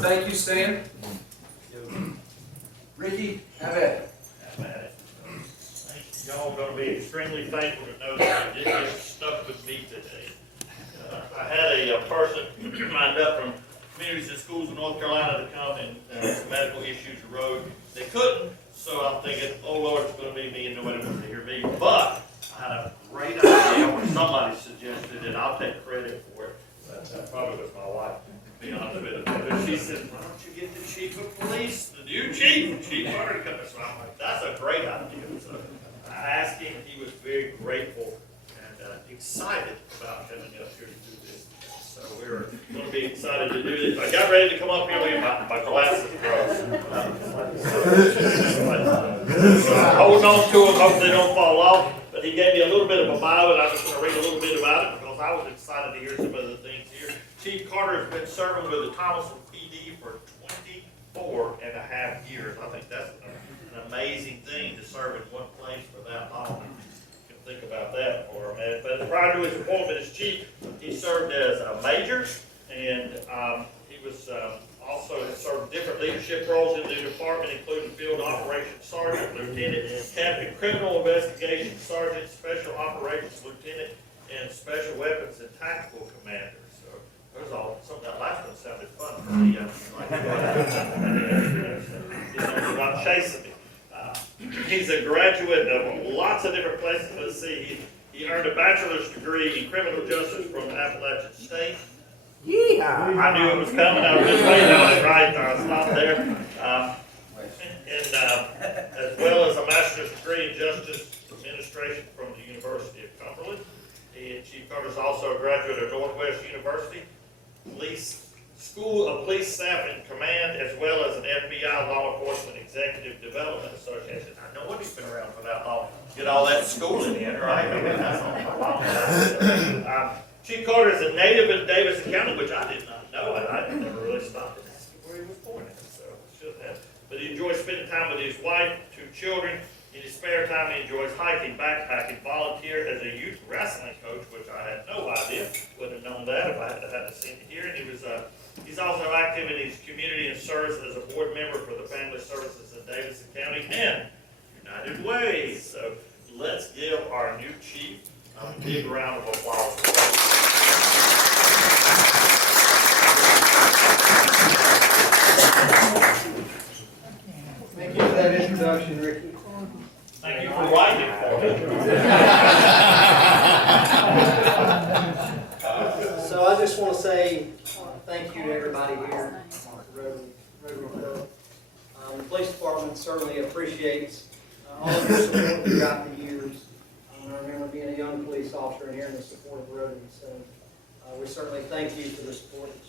Thank you, Stan. Ricky, have at it. Have at it. Y'all are gonna be extremely thankful to know that you didn't get stuck with me today. I had a person lined up from communities and schools in North Carolina to come and some medical issues arose. They couldn't, so I'm thinking, oh Lord, it's gonna be me and nobody wants to hear me. But I had a great idea when somebody suggested it, I'll take credit for it. That probably was my wife, to be honest with you. But she said, why don't you get the chief of police, the new chief, Chief Carter, coming. So I'm like, that's a great idea. So I asked him, he was very grateful and excited about coming up here to do this. So we're going to be excited to do this. I got ready to come up here with my glasses holding on to them, hope they don't fall off. But he gave me a little bit of a bio, and I'm just going to read a little bit about it because I was excited to hear some of the things here. Chief Carter has been serving with the Thomasville PD for 24.5 years. I think that's an amazing thing to serve in one place for that long. You can think about that for a minute. But prior to his appointment as chief, he served as a major, and he was also served different leadership roles in the department, including field operations sergeant, lieutenant, captain, criminal investigation sergeant, special operations lieutenant, and special weapons and tactical commander. So there's all some of that last one sounded fun for me. He's not chasing me. He's a graduate of lots of different places. Let's see, he earned a bachelor's degree in criminal justice from Appalachian State. Yeah, I knew it was coming. I was just waiting on it right. I stopped there. As well as a master's degree in justice administration from the University of Cumberland. Chief Carter is also a graduate of Northwest University School of Police Staff and Command, as well as an FBI Law Enforcement Executive Development Association. I know he's been around for that long. Get all that schooling in, right? I mean, that's a long time. Chief Carter is a native in Davis County, which I did not know, and I never really stopped and asked him where he was born in, so I should have. But he enjoys spending time with his wife, 2 children. In his spare time, he enjoys hiking, backpacking, volunteer as a youth wrestling coach, which I had no idea. Wouldn't have known that if I hadn't seen it here. And he's also active in his community and serves as a board member for the Family Services in Davidson County and United Way. So let's give our new chief a big round of applause. Thank you for that introduction, Ricky. Thank you for writing for me. So I just want to say thank you to everybody here at the Rotary Club. The police department certainly appreciates all of your support throughout the years. I remember being a young police officer and hearing the support of Rotary. So we certainly thank you for the support that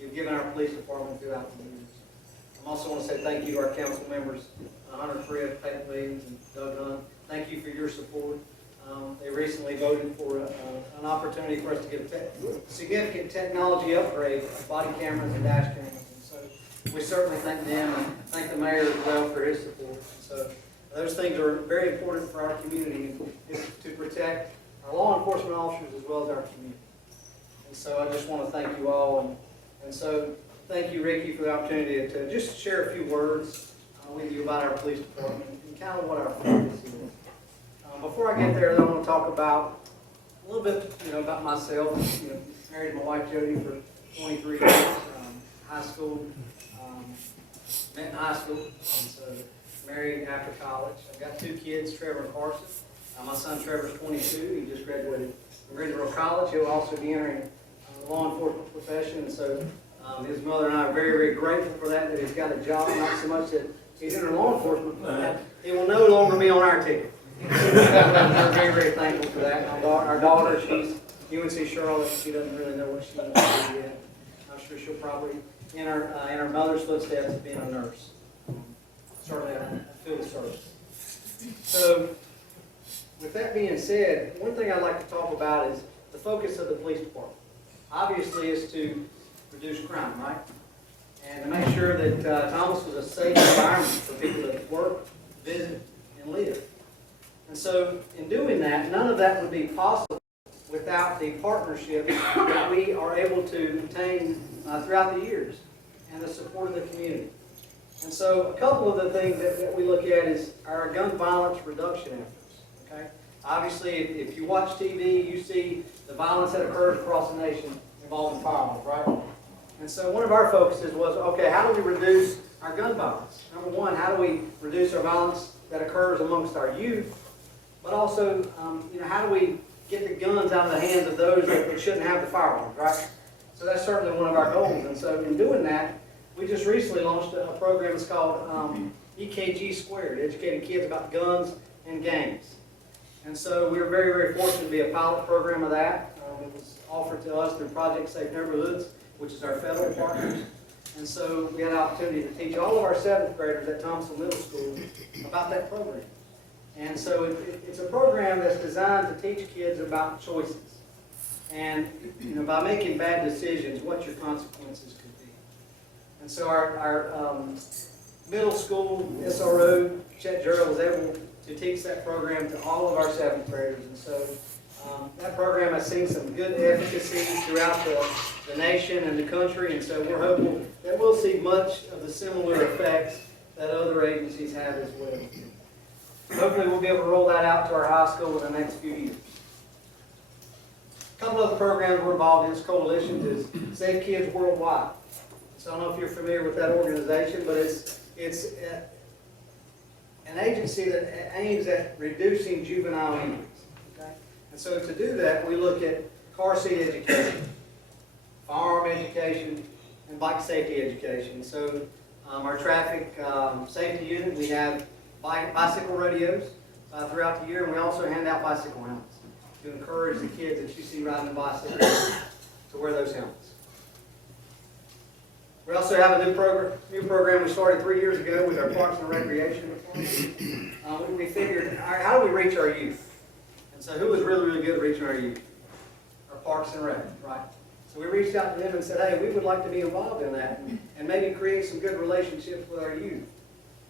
you've given our police department throughout the years. I also want to say thank you to our council members, Hunter Frith, Peyton Williams, and Doug Hunt. Thank you for your support. They recently voted for an opportunity for us to get a significant technology upgrade, body cameras and dash cameras. And so we certainly thank them and thank the mayor as well for his support. So those things are very important for our community to protect our law enforcement officers as well as our community. And so I just want to thank you all. And so thank you, Ricky, for the opportunity to just share a few words with you about our police department and kind of what our focus is. Before I get there, I want to talk about a little bit, about myself. Married my wife Jody for 23 years. High school, met in high school, and so married after college. I've got 2 kids, Trevor and Carson. My son Trevor's 22. He just graduated from Greensboro College. He'll also be entering the law enforcement profession, and so his mother and I are very, very grateful for that he's got a job, not so much that he's in law enforcement, but he will no longer be on our ticket. We're very, very thankful for that. Our daughter, she's UNC Charlotte. She doesn't really know what she wants to do yet. I'm sure she'll probably, in her mother's footsteps, being a nurse. Certainly a field service. So, with that being said, one thing I'd like to talk about is the focus of the police department. Obviously, is to reduce crime, right? And to make sure that Thomas was a safe environment for people to work, visit, and live. And so, in doing that, none of that would be possible without the partnerships that we are able to obtain throughout the years. and the support of the community. And so a couple of the things that we look at is our gun violence reduction efforts. Okay? Obviously, if you watch TV, you see the violence that occurs across the nation involving firearms, right? And so one of our focuses was, okay, how do we reduce our gun violence? Number one, how do we reduce our violence that occurs amongst our youth? But also, how do we get the guns out of the hands of those that shouldn't have the firearms, right? So that's certainly one of our goals. And so in doing that, we just recently launched a program that's called EKG Squared, educating kids about guns and gangs. And so we were very, very fortunate to be a pilot program of that. It was offered to us through Project Safe Neighborhoods, which is our federal partners. And so we had an opportunity to teach all of our 7th graders at Thompson Middle School about that program. And so it's a program that's designed to teach kids about choices. And by making bad decisions, what your consequences could be. And so our middle school SRO, Chet Gerald, was able to teach that program to all of our 7th graders. And so that program has seen some good efficacy throughout the nation and the country. And so we're hopeful that we'll see much of the similar effects that other agencies have as well. Hopefully we'll be able to roll that out to our high school in the next few years. A couple of the programs we're involved in this coalition is Safe Kids Worldwide. So I don't know if you're familiar with that organization, but it's an agency that aims at reducing juvenile injuries. Okay? And so to do that, we look at car seat education, firearm education, and bike safety education. So our traffic safety unit, we have bicycle radios throughout the year, and we also hand out bicycle helmets to encourage the kids that you see riding a bicycle to wear those helmets. We also have a new program we started 3 years ago with our Parks and Recreation Department. We figured, all right, how do we reach our youth? And so who was really, really good at reaching our youth? Our Parks and Rec, right? So we reached out to them and said, hey, we would like to be involved in that and maybe create some good relationships with our youth.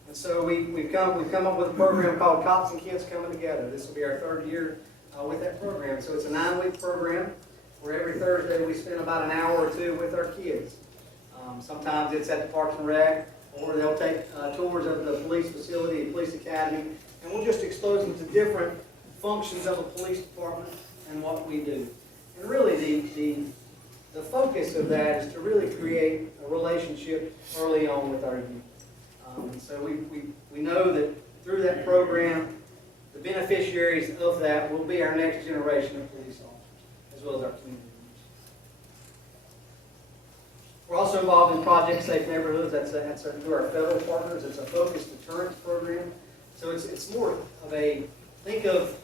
And so we've come up with a program called Cops and Kids Coming Together. This will be our 3rd year with that program. So it's a 9-week program where every Thursday we spend about an hour or 2 with our kids. Sometimes it's at the Parks and Rec, or they'll take tours of the police facility, the police academy, and we'll just expose them to different functions of a police department and what we do. And really the focus of that is to really create a relationship early on with our youth. So we know that through that program, the beneficiaries of that will be our next generation of police officers, as well as our community. We're also involved in Project Safe Neighborhoods. That's through our federal partners. It's a focused deterrence program. So it's more of a, think of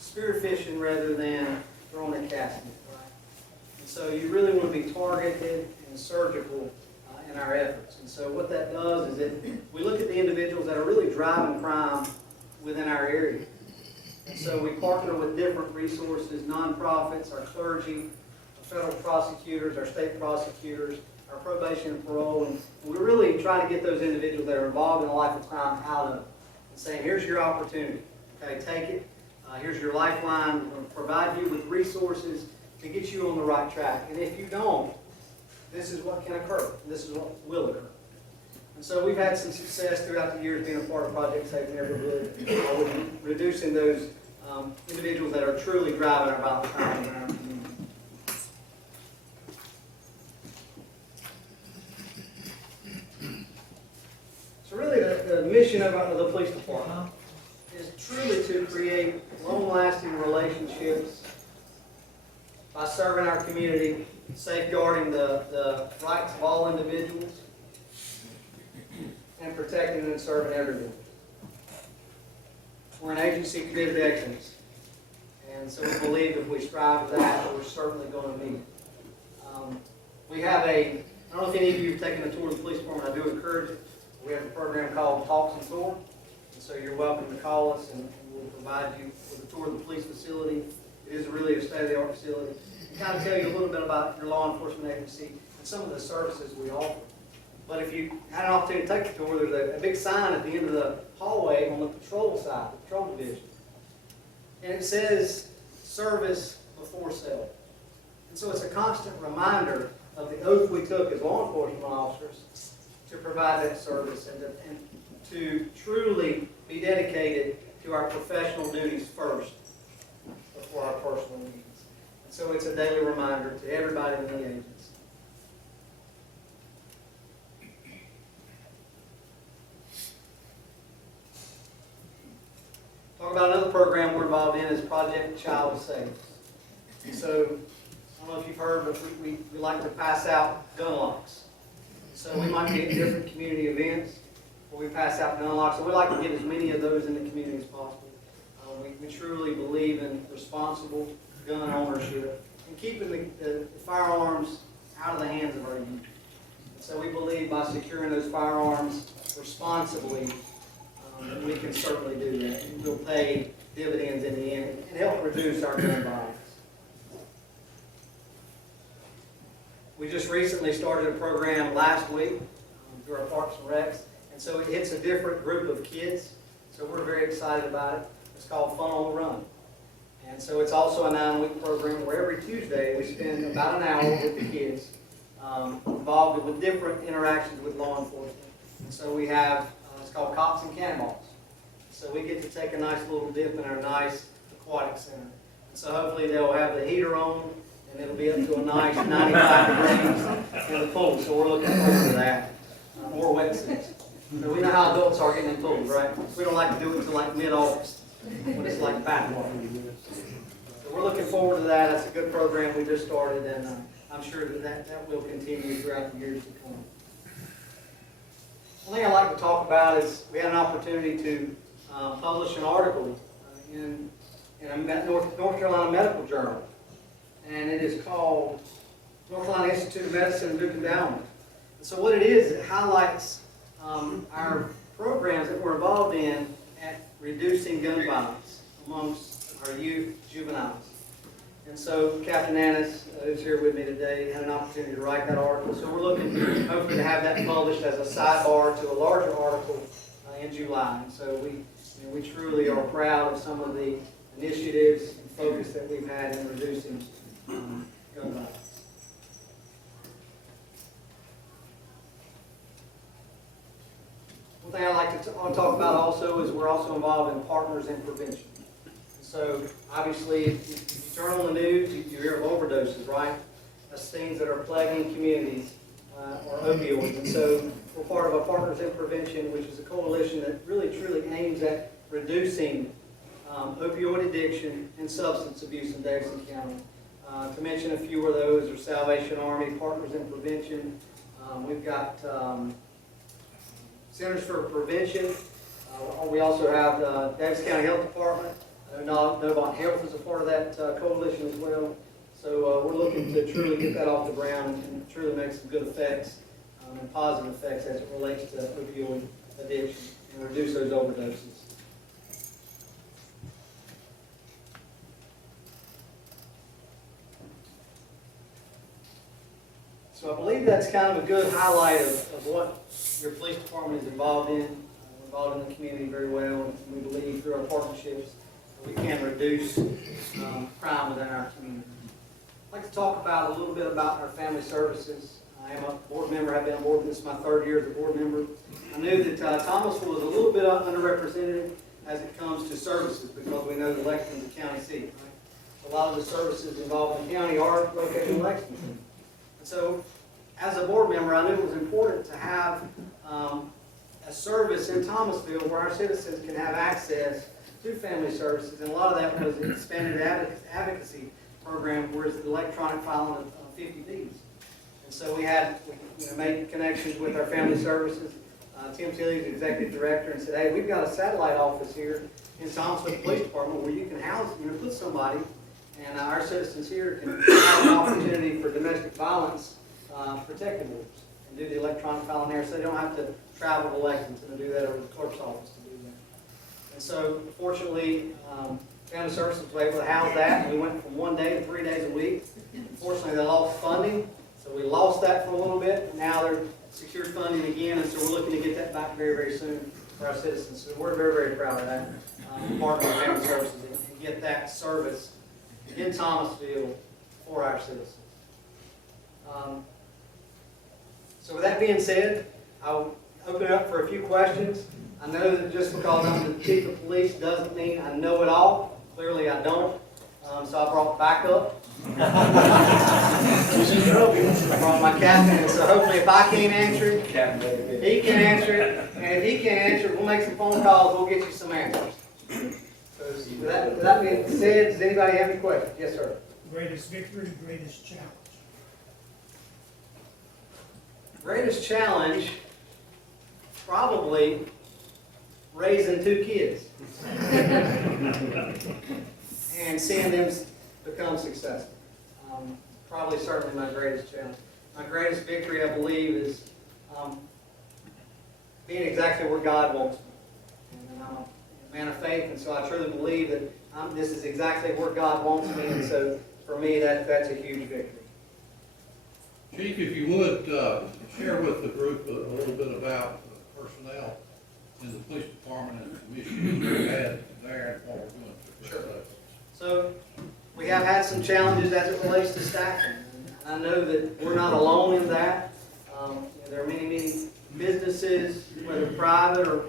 spearfishing rather than throwing a cast net, right? And so you really want to be targeted and surgical in our efforts. And so what that does is that we look at the individuals that are really driving crime within our area. And so we partner with different resources, nonprofits, our clergy, federal prosecutors, our state prosecutors, our probation and parole, and we really try to get those individuals that are involved in a life of crime out of it and saying, here's your opportunity, okay, take it, here's your lifeline, we're going to provide you with resources to get you on the right track, and if you don't, this is what can occur, this is what will occur. And so we've had some success throughout the years being a part of Project Safe Neighborhood with reducing those individuals that are truly driving our violent crime in our community. So really the mission of the police department is truly to create long-lasting relationships by serving our community, safeguarding the rights of all individuals, and protecting and serving everyone. We're an agency committed to excellence, and so we believe if we strive for that, we're certainly going to meet it. We have I don't know if any of you have taken a tour of the police department, I do encourage it. We have a program called Talks and Tour, and so you're welcome to call us and we'll provide you with a tour of the police facility. It is really a state-of-the-art facility. And kind of tell you a little bit about your law enforcement agency and some of the services we offer. But if you had an opportunity to take the tour, there's a big sign at the end of the hallway on the patrol side, the patrol division. And it says, service before self. And so it's a constant reminder of the oath we took as law enforcement officers to provide that service and to truly be dedicated to our professional duties first before our personal needs. And so it's a daily reminder to everybody in the agency. Talk about another program we're involved in is Project Child Safe. So, I don't know if you've heard, but we like to pass out gun locks. So we might be at different community events where we pass out gun locks. So we like to get as many of those in the community as possible. We truly believe in responsible gun ownership and keeping the firearms out of the hands of our youth. So we believe by securing those firearms responsibly, we can certainly do that. And we'll pay dividends in the end and help reduce our gun violence. We just recently started a program last week through our Parks and Recs, and so it hits a different group of kids. So we're very excited about it. It's called Fun on the Run. And so it's also a 9-week program where every Tuesday we spend about an hour with the kids involved with different interactions with law enforcement. And so we have, it's called Cops and Cannonballs. So we get to take a nice little dip in our nice aquatic center. And so hopefully they'll have the heater on and it'll be up to a nice 95 degrees in the pool. So we're looking forward to that. More wetsuits. So we know how adults are getting in pools, right? We don't like to do it until like mid-August when it's like backwater. So we're looking forward to that. That's a good program we just started, and I'm sure that will continue throughout the years to come. One thing I'd like to talk about is we had an opportunity to publish an article in a North Carolina Medical Journal, and it is called North Carolina Institute of Medicine and Duke Endowment. And so what it is, it highlights our programs that we're involved in at reducing gun violence amongst our youth, juveniles. And so Captain Annis, who's here with me today, had an opportunity to write that article. So we're looking hopefully to have that published as a sidebar to a larger article in July. And so we truly are proud of some of the initiatives and focus that we've had in reducing gun violence. One thing I'd like to talk about also is we're also involved in partners in prevention. So obviously, if you turn on the news, you hear of overdoses, right? That's things that are plaguing communities or opioids. And so we're part of a Partners in Prevention, which is a coalition that really truly aims at reducing opioid addiction and substance abuse in Davidson County. To mention a few of those are Salvation Army, Partners in Prevention. We've got Centers for Prevention. We also have Davidson County Health Department. Novant Health is a part of that coalition as well. So we're looking to truly get that off the ground and truly make some good effects and positive effects as it relates to opioid addiction and reduce those overdoses. So I believe that's kind of a good highlight of what your police department is involved in. We're involved in the community very well, and we believe through our partnerships we can reduce crime within our community. I'd like to talk about a little bit about our family services. I am a board member. I've been on board. This is my 3rd year as a board member. I knew that Thomasville was a little bit underrepresented as it comes to services because we know that Lexington's a county seat. Right? So a lot of the services involved in the county are located in Lexington. And so as a board member, I knew it was important to have a service in Thomasville where our citizens can have access to family services, and a lot of that was an expanded advocacy program, where it's the electronic filing of 50 Ds. And so we made connections with our family services. Tim Tilley is the executive director, and said, hey, we've got a satellite office here in Thomasville Police Department where you can house, put somebody, and our citizens here can have an opportunity for domestic violence protective orders and do the electronic filing there, so they don't have to travel to Lexington to do that, or the clerk's office to do that. And so, fortunately, Family Services was able to house that, and we went from 1 day to 3 days a week. Unfortunately, they lost funding, so we lost that for a little bit, and now they're secured funding again, and so we're looking to get that back very, very soon for our citizens. So we're very, very proud of that, partner with Family Services, and get that service in Thomasville for our citizens. So with that being said, I'll open it up for a few questions. I know that just because I'm the chief of police doesn't mean I know it all. Clearly I don't. So I brought backup. I brought my captain, and so hopefully if I can't answer it, he can answer it. And if he can't answer it, we'll make some phone calls, we'll get you some answers. So with that being said, does anybody have any questions? Yes, sir. Greatest victory, greatest challenge. Greatest challenge, probably raising 2 kids. And seeing them become successful. Probably certainly my greatest challenge. My greatest victory, I believe, is being exactly where God wants me. And I'm a man of faith, and so I truly believe that this is exactly where God wants me, and so for me, that's a huge victory. Chief, if you would, share with the group a little bit about the personnel in the police department and the commission we've had there and what we're doing. Sure. So, we have had some challenges as it relates to staffing. And I know that we're not alone in that. There are many businesses, whether private or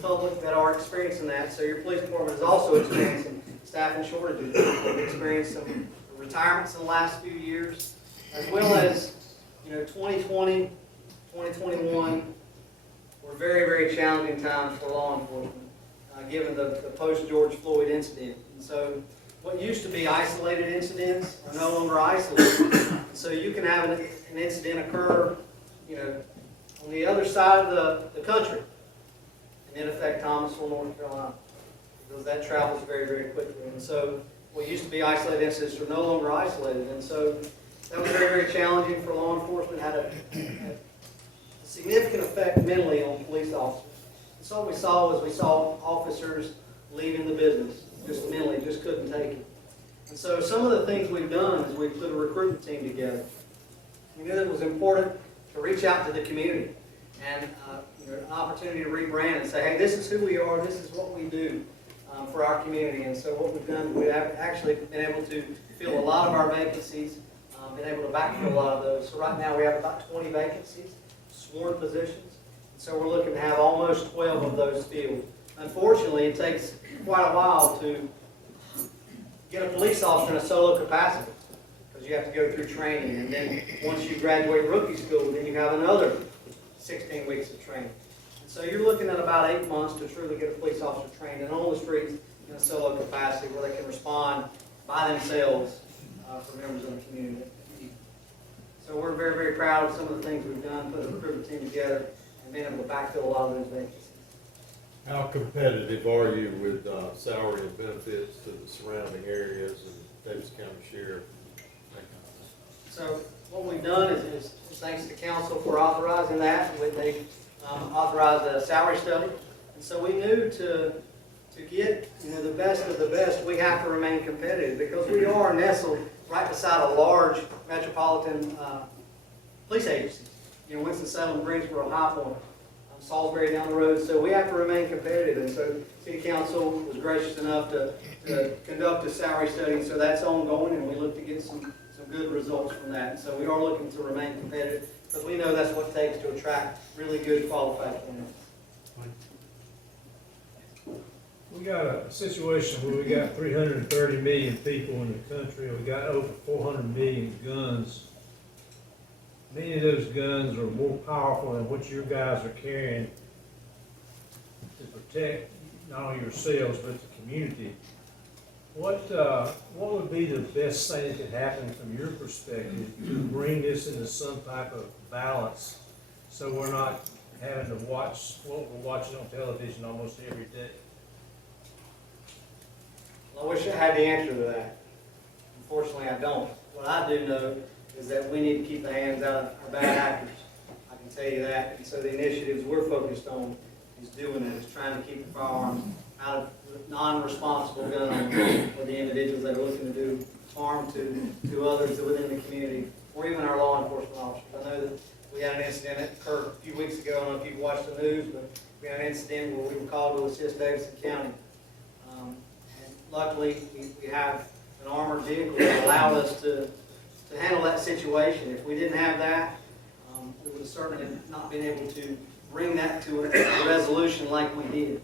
public, that are experiencing that. So your police department is also experiencing staffing shortages. We've experienced some retirements in the last few years, as well as 2020, 2021 were very challenging times for law enforcement, given the post-George Floyd incident. And so what used to be isolated incidents are no longer isolated. So you can have an incident occur, on the other side of the country, and it affect Thomasville, North Carolina, because that travels very quickly. And so what used to be isolated incidents are no longer isolated. And so that was very challenging for law enforcement. Had a significant effect mentally on police officers. And so what we saw officers leaving the business, just mentally, just couldn't take it. And so some of the things we've done is we've put a recruitment team together. We knew that it was important to reach out to the community and an opportunity to rebrand and say, hey, this is who we are, this is what we do for our community. And so what we've done, we've actually been able to fill a lot of our vacancies, been able to backfill a lot of those. So right now we have about 20 vacancies, sworn positions. And so we're looking to have almost 12 of those filled. Unfortunately, it takes quite a while to get a police officer in a solo capacity, because you have to go through training, and then once you graduate rookie school, then you have another 16 weeks of training. And so you're looking at about 8 months to truly get a police officer trained and on the streets in a solo capacity where they can respond by themselves for members of the community. So we're very proud of some of the things we've done, put a recruitment team together, and being able to backfill a lot of those vacancies. How competitive are you with salary and benefits to the surrounding areas and Davis County Sheriff? So what we've done is thanks to council for authorizing that. They authorized a salary study. And so we knew to get the best of the best, we have to remain competitive, because we are nestled right beside a large metropolitan police agency. Winston-Salem, Greensboro, High Point, Salisbury down the road. So we have to remain competitive. And so City Council was gracious enough to conduct a salary study. And so that's ongoing, and we look to get some good results from that. And so we are looking to remain competitive, because we know that's what it takes to attract really good qualified candidates. We got a situation where we got 330 million people in the country. We got over 400 million guns. Many of those guns are more powerful than what your guys are carrying to protect not only yourselves but the community. What would be the best thing that could happen from your perspective to bring this into some type of balance, so we're not having to watch what we're watching on television almost every day? Well, I wish I had the answer to that. Unfortunately, I don't. What I do know is that we need to keep the hands out of our bad actors. I can tell you that. And so the initiatives we're focused on is doing that, is trying to keep the firearms out of non-responsible gun owners or the individuals that are looking to do harm to others within the community, or even our law enforcement officers. I know that we had an incident that occurred a few weeks ago. I don't know if you've watched the news, but we had an incident where we were called to assist Davidson County. And luckily, we have an armored vehicle that allowed us to handle that situation. If we didn't have that, we would have certainly not been able to bring that to a resolution like we did.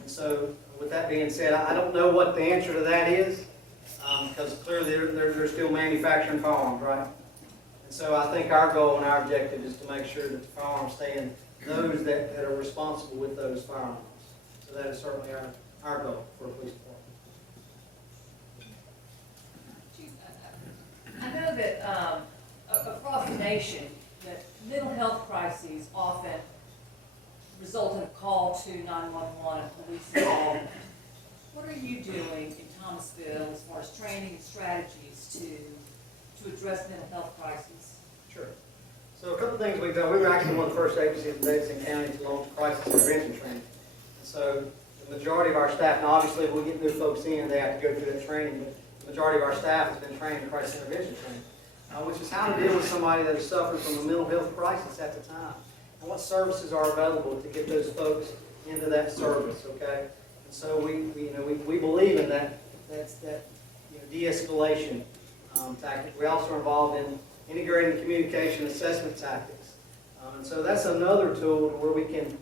And so, with that being said, I don't know what the answer to that is, because clearly they're still manufacturing firearms, right? And so I think our goal and our objective is to make sure that the firearms stay in those that are responsible with those firearms. So that is certainly our goal for the police department. I know that across the nation, that mental health crises often result in a call to 911 and police involvement. What are you doing in Thomasville as far as training and strategies to address mental health crises? Sure. So a couple things we've done. We were actually one of the first agencies in Davidson County to launch crisis intervention training. And so the majority of our staff, now obviously if we get new folks in, they have to go through that training, but the majority of our staff has been trained in crisis intervention training, which is how to deal with somebody that is suffering from a mental health crisis at the time, and what services are available to get those folks into that service, okay? And so we believe in that de-escalation tactic. We also are involved in integrating communication assessment tactics. And so that's another tool where we can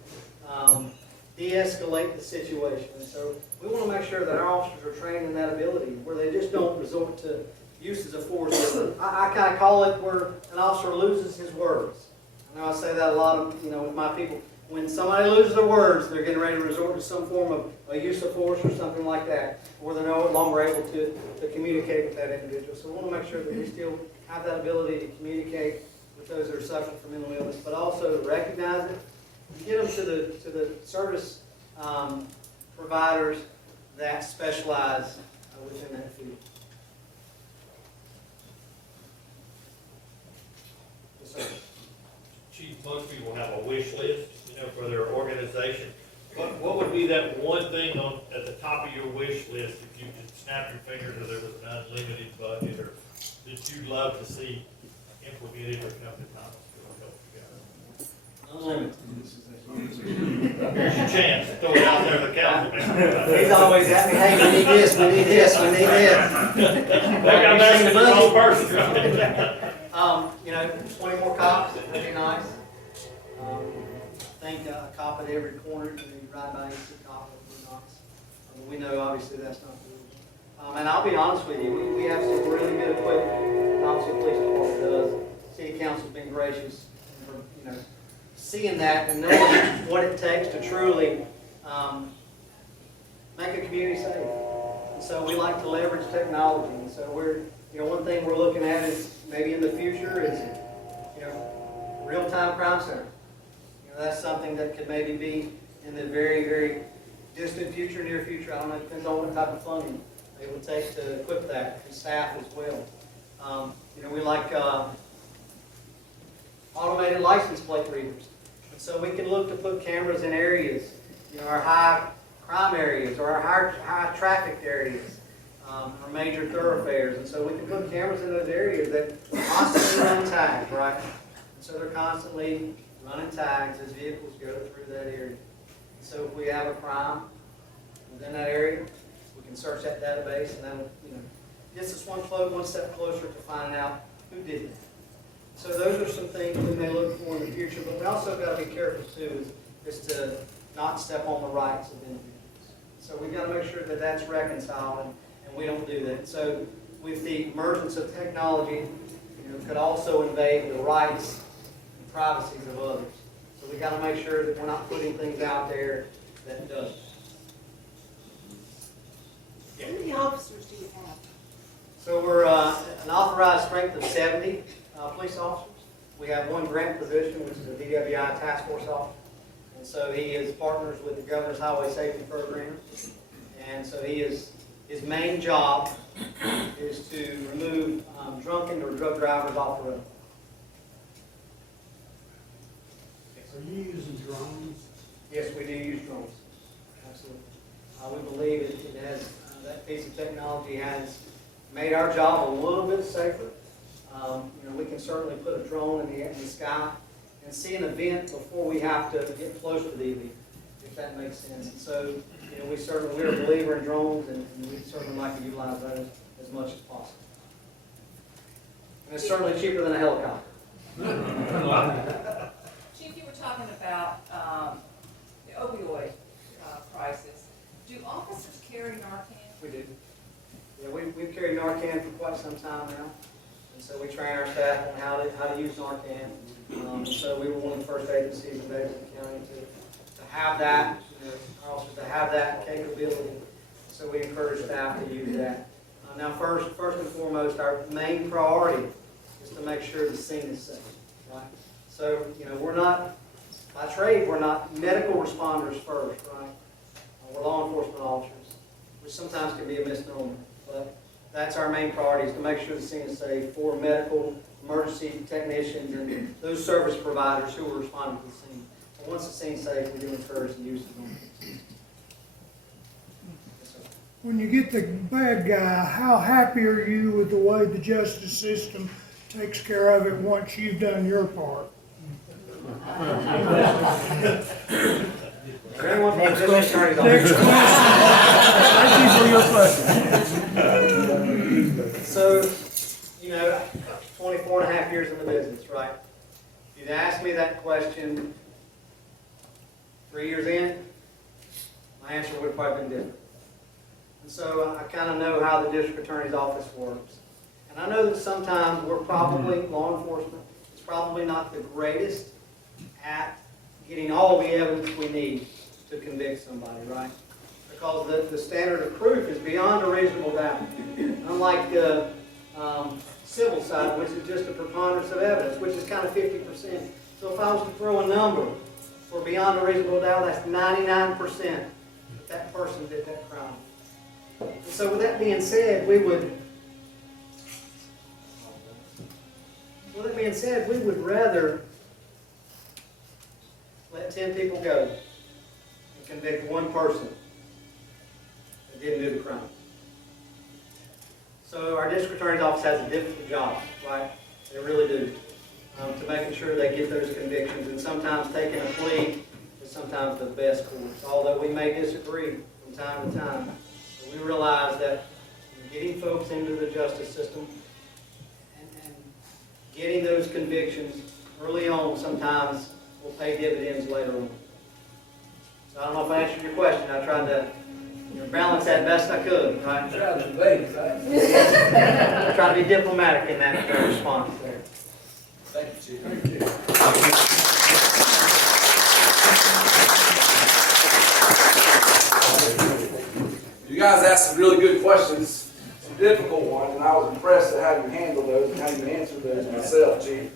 de-escalate the situation. And so we want to make sure that our officers are trained in that ability, where they just don't resort to uses of force. I kind of call it where an officer loses his words. I know I say that a lot with my people. When somebody loses their words, they're getting ready to resort to some form of a use of force or something like that, where they're no longer able to communicate with that individual. So we want to make sure that we still have that ability to communicate with those that are suffering from mental illness, but also to recognize it and get them to the service providers that specialize within that field. Yes, sir. Chief, most people have a wish list, for their organization. What would be that one thing at the top of your wish list, if you could snap your fingers or there was an unlimited budget, or that you'd love to see implemented or come to Thomasville help you guys? Here's your chance to throw it out there to the council member. He's always at me, hey, we need this, we need this, we need this. Maybe I'm asking the wrong person. 20 more cops, that'd be nice. I think a cop at every corner, you ride by, you see a cop, would be nice. We know obviously that's not doable. And I'll be honest with you, we have some really good equipment. Thomasville Police Department does. City Council's been gracious for, seeing that and knowing what it takes to truly make a community safe. And so we like to leverage technology. And so one thing we're looking at is maybe in the future is, real-time crime center. That's something that could maybe be in the very, very distant future, near future. I don't know, it depends on what type of funding they would take to equip that, and staff as well. We like automated license plate readers. And so we can look to put cameras in areas, our high crime areas or our high traffic areas, our major thoroughfares. And so we can put cameras in those areas that constantly run tags, right? And so they're constantly running tags as vehicles go through that area. And so if we have a crime within that area, we can search that database, and that'll, gets us one step closer to finding out who did that. So those are some things we may look for in the future, but we also got to be careful too, is to not step on the rights of individuals. So we've got to make sure that that's reconciled, and we don't do that. So with the emergence of technology, could also invade the rights and privacies of others. So we got to make sure that we're not putting things out there that doesn't. How many officers do you have? So we're an authorized strength of 70 police officers. We have one grant position, which is a DWI task force officer. And so he is partners with the Governor's Highway Safety Program. And so his main job is to remove drunken or drug drivers off the road. Are you using drones? Yes, we do use drones. Absolutely. We believe it has, that piece of technology has made our job a little bit safer. We can certainly put a drone in the sky and see an event before we have to get close to the event, if that makes sense. And so, we're a believer in drones, and we certainly like to utilize those as much as possible. And it's certainly cheaper than a helicopter. Chief, you were talking about, the opioid, crisis. Do officers carry Narcan? We do. Yeah, we've carried Narcan for quite some time now, and so we train our staff on how to use Narcan. So we were one of the first agencies in Davidson County to have that, our officers to have that capability. So we encourage staff to use that. Now, first and foremost, our main priority is to make sure the scene is safe, right? So, we're not, by trade, we're not medical responders first, right? We're law enforcement officers, which sometimes can be a misnomer, but that's our main priority, is to make sure the scene is safe for medical, emergency technicians, and those service providers who are responding to the scene. And once the scene's safe, we do encourage the use of them. Yes, sir. When you get the bad guy, how happy are you with the way the justice system takes care of it once you've done your part? Anyone from the district attorney's Next office? question. Thank you for your question. So, 24 and a half years in the business, right? If you'd asked me that question 3 years in, my answer would have probably been different. And so I kind of know how the district attorney's office works. And I know that sometimes we're probably, law enforcement, is probably not the greatest at getting all the evidence we need to convict somebody, right? Because the standard of proof is beyond a reasonable doubt. Unlike the civil side, which is just a preponderance of evidence, which is kind of 50%. So if I was to throw a number for beyond a reasonable doubt, that's 99% that person did that crime. And so with that being said, we would rather let 10 people go and convict one person that didn't do the crime. So our district attorney's office has a difficult job, right? They really do, to making sure they get those convictions, and sometimes taking a plea is sometimes the best course. Although we may disagree from time to time, but we realize that getting folks into the justice system and getting those convictions early on sometimes will pay dividends later on. So I don't know if I answered your question. I tried to balance that best I could, right? Try to debate, right? I try to be diplomatic in that response there. Thank you, Chief. You guys asked some really good questions, some difficult ones, and I was impressed at how you handled those and how you answered those myself, Chief.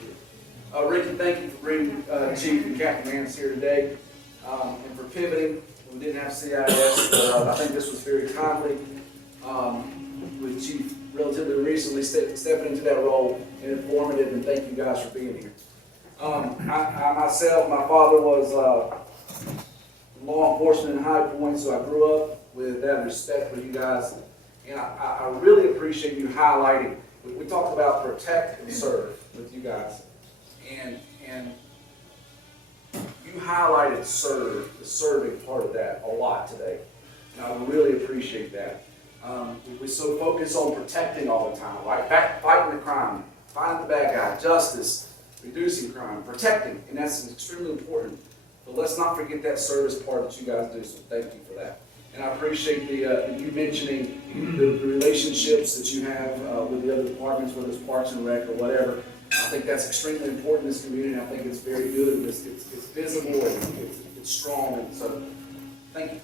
Ricky, thank you for bringing Chief and Captain Mance here today, and for pivoting. We didn't have CIS, but I think this was very timely, with Chief relatively recently stepping into that role, and informative, and thank you guys for being here. I myself, my father was law enforcement in High Point, so I grew up with that respect for you guys, and I really appreciate you highlighting. We talked about protect and serve with you guys, and you highlighted serve, the serving part of that a lot today, and I really appreciate that. We so focus on protecting all the time, right? Fighting the crime, finding the bad guy, justice, reducing crime, protecting, and that's extremely important. But let's not forget that service part that you guys do, so thank you for that. And I appreciate you mentioning the relationships that you have with the other departments, whether it's Parks and Rec or whatever. I think that's extremely important in this community, and I think it's very good. It's visible and it's strong, and so thank you.